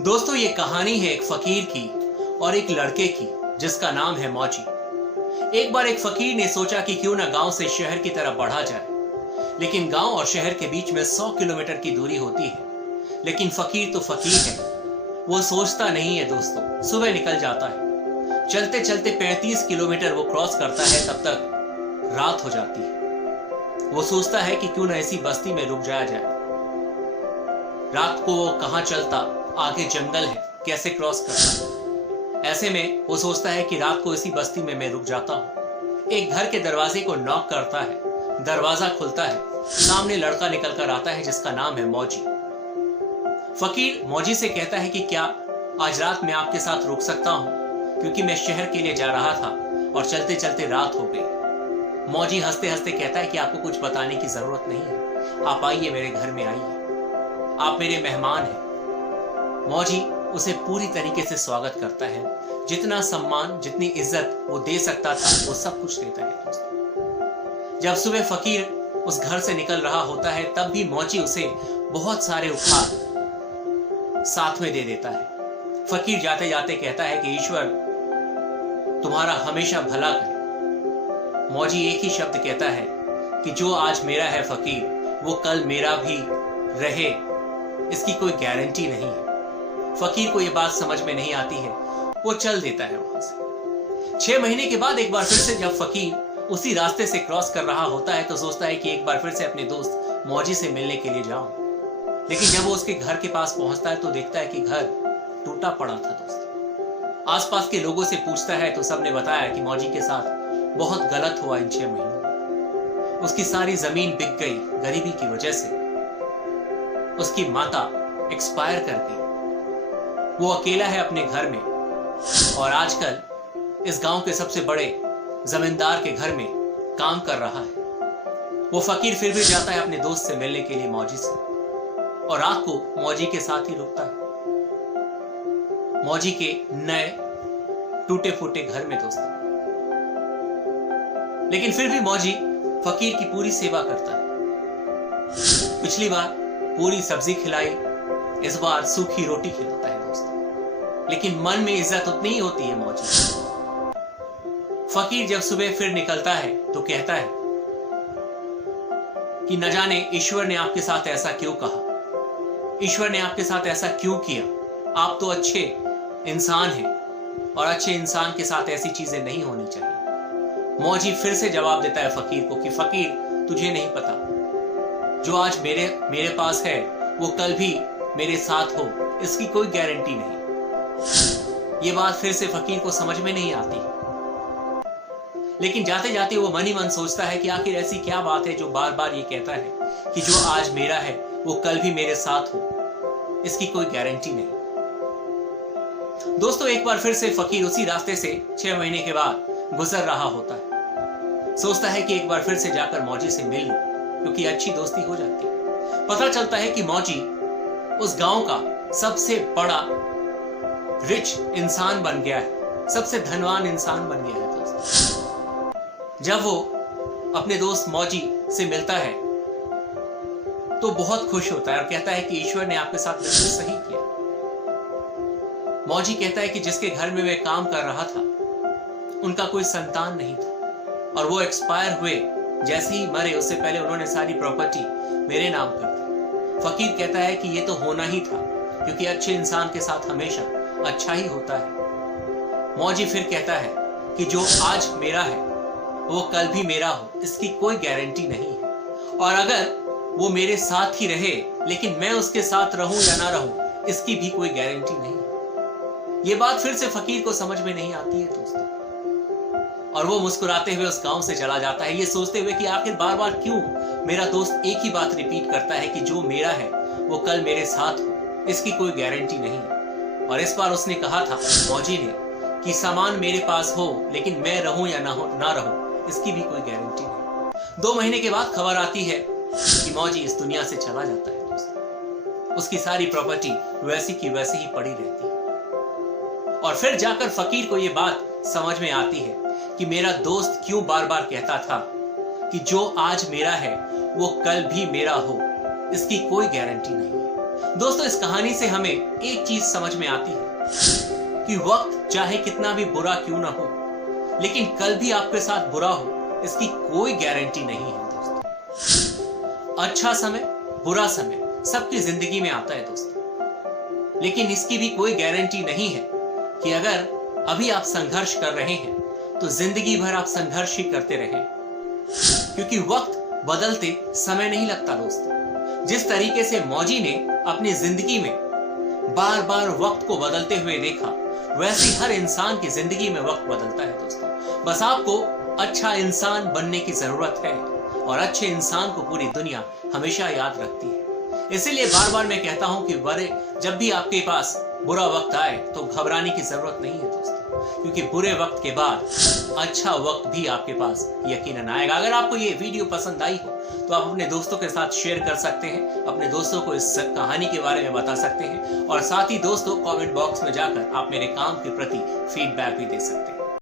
दोस्तों, ये कहानी है एक फकीर की और एक लड़के की जिसका नाम है मौजी। एक बार एक फकीर ने सोचा कि क्यों ना गांव से शहर की तरफ बढ़ा जाए, लेकिन गांव और शहर के बीच में 100 किलोमीटर की दूरी होती है। लेकिन फकीर तो फकीर है, वो सोचता नहीं है। दोस्तों, सुबह निकल जाता है, चलते चलते 35 किलोमीटर वो क्रॉस करता है, तब तक रात हो जाती है। वो सोचता है कि क्यों ना इसी बस्ती में रुक जाया जाए। रात को वो कहां चलता, आगे जंगल है, कैसे क्रॉस करता। ऐसे में वो सोचता है कि रात को इसी बस्ती में मैं रुक जाता हूं। एक घर के दरवाजे को नॉक करता है, दरवाजा खुलता है, सामने लड़का निकल कर आता है जिसका नाम है मौजी। फकीर मौजी से कहता है कि क्या आज रात मैं आपके साथ रुक सकता हूं, क्योंकि मैं शहर के लिए जा रहा था और चलते चलते रात हो गई। मौजी हंसते हंसते कहता है कि आपको कुछ बताने की जरूरत नहीं है, आप आइए, मेरे घर में आइए, आप मेरे मेहमान हैं। मौजी उसे पूरी तरीके से स्वागत करता है, जितना सम्मान, जितनी इज्जत वो दे सकता था वो सब कुछ देता है। दोस्तों, जब सुबह फकीर उस घर से निकल रहा होता है, तब भी मौजी उसे बहुत सारे उपहार साथ में दे देता है। फकीर जाते जाते कहता है कि ईश्वर तुम्हारा हमेशा भला करे। मौजी एक ही शब्द कहता है कि जो आज मेरा है फकीर, वो कल मेरा भी रहे, इसकी कोई गारंटी नहीं है। फकीर को यह बात समझ में नहीं आती है, वो चल देता है वहां से। 6 महीने के बाद एक बार फिर से जब फकीर उसी रास्ते से क्रॉस कर रहा होता है, तो सोचता है कि एक बार फिर से अपने दोस्त मौजी से मिलने के लिए जाऊं। लेकिन जब वो उसके घर के पास पहुंचता है तो देखता है कि घर टूटा पड़ा था। दोस्त, आसपास के लोगों से पूछता है तो सबने बताया कि मौजी के साथ बहुत गलत हुआ इन 6 महीनों में। उसकी सारी जमीन बिक गई गरीबी की वजह से, उसकी माता एक्सपायर कर गई, वो अकेला है अपने घर में और आजकल इस गांव के सबसे बड़े जमींदार के घर में काम कर रहा है। वो फकीर फिर भी जाता है अपने दोस्त से मिलने के लिए, मौजी से, और रात को मौजी के साथ ही रुकता है, मौजी के नए टूटे फूटे घर में। दोस्तों, लेकिन फिर भी मौजी फकीर की पूरी सेवा करता है। पिछली बार पूरी सब्जी खिलाई, इस बार सूखी रोटी खिलाता है। दोस्तों, लेकिन मन में इज्जत उतनी ही होती है मौजी। फकीर जब सुबह फिर निकलता है तो कहता है कि न जाने ईश्वर ने आपके साथ ऐसा क्यों कहा, ईश्वर ने आपके साथ ऐसा क्यों किया। आप तो अच्छे इंसान हैं और अच्छे इंसान के साथ ऐसी चीजें नहीं होनी चाहिए। मौजी फिर से जवाब देता है फकीर को कि फकीर, तुझे नहीं पता, जो आज मेरे पास है वो कल भी मेरे साथ हो, इसकी कोई गारंटी नहीं। ये बात फिर से फकीर को समझ में नहीं आती, लेकिन जाते जाते वो मन ही मन सोचता है कि आखिर ऐसी क्या बात है जो बार बार ये कहता है कि जो आज मेरा है वो कल भी मेरे साथ हो, इसकी कोई गारंटी नहीं। दोस्तों, एक बार फिर से फकीर उसी रास्ते से 6 महीने के बाद गुजर रहा होता है। सोचता है कि एक बार फिर से जाकर मौजी से मिल लूं, क्योंकि अच्छी दोस्ती हो जाती है। पता चलता है कि मौजी उस गांव का सबसे बड़ा रिच इंसान बन गया है, सबसे धनवान इंसान बन गया है। दोस्तों, जब वो अपने दोस्त मौजी से मिलता है तो बहुत खुश होता है और कहता है कि ईश्वर ने आपके साथ बिल्कुल सही किया। मौजी कहता है कि जिसके घर में वे काम कर रहा था उनका कोई संतान नहीं था और वो एक्सपायर हुए, जैसे ही मरे उससे पहले उन्होंने सारी प्रॉपर्टी मेरे नाम कर दी। फकीर कहता है कि ये तो होना ही था, क्योंकि अच्छे इंसान के साथ हमेशा अच्छा ही होता है। मौजी फिर कहता है कि जो आज मेरा है वो कल भी मेरा हो, इसकी कोई गारंटी नहीं है, और अगर वो मेरे साथ ही रहे लेकिन मैं उसके साथ रहूं या ना रहूं, इसकी भी कोई गारंटी नहीं है। ये बात फिर से फकीर को समझ में नहीं आती है। दोस्तों, और वो मुस्कुराते हुए उस गांव से चला जाता है, ये सोचते हुए कि आखिर बार बार क्यों मेरा दोस्त एक ही बात रिपीट करता है कि जो मेरा है वो कल मेरे साथ हो, इसकी कोई गारंटी नहीं है। और इस बार उसने कहा था मौजी ने कि सामान मेरे पास हो लेकिन मैं रहूं या ना रहूं, इसकी भी कोई गारंटी नहीं। 2 महीने के बाद खबर आती है कि मौजी इस दुनिया से चला जाता है। दोस्तों, उसकी सारी प्रॉपर्टी वैसी की वैसी ही पड़ी रहती है। और फिर जाकर फकीर को यह बात समझ में आती है कि मेरा दोस्त क्यों बार बार कहता था कि जो आज मेरा है वो कल भी मेरा हो, इसकी कोई गारंटी नहीं है। दोस्तों, इस कहानी से हमें एक चीज समझ में आती है कि वक्त चाहे कितना भी बुरा क्यों ना हो, लेकिन कल भी आपके साथ बुरा हो इसकी कोई गारंटी नहीं है दोस्तों। अच्छा समय, बुरा समय सबकी जिंदगी में आता है दोस्तों, लेकिन इसकी भी कोई गारंटी नहीं है कि अगर अभी आप संघर्ष कर रहे हैं तो जिंदगी भर आप संघर्ष ही करते रहें, क्योंकि वक्त बदलते समय नहीं लगता दोस्तों। जिस तरीके से मौजी ने अपनी जिंदगी में बार बार वक्त को बदलते हुए देखा, वैसे हर इंसान की जिंदगी में वक्त बदलता है दोस्तों। बस आपको अच्छा इंसान बनने की जरूरत है, और अच्छे इंसान को पूरी दुनिया हमेशा याद रखती है। इसीलिए बार बार मैं कहता हूं कि जब भी आपके पास बुरा वक्त आए तो घबराने की जरूरत नहीं है दोस्तों, क्योंकि बुरे वक्त के बाद अच्छा वक्त भी आपके पास यकीनन आएगा। अगर आपको ये वीडियो पसंद आई हो तो आप अपने दोस्तों के साथ शेयर कर सकते हैं, अपने दोस्तों को इस कहानी के बारे में बता सकते हैं, और साथ ही दोस्तों कमेंट बॉक्स में जाकर आप मेरे काम के प्रति फीडबैक भी दे सकते हैं।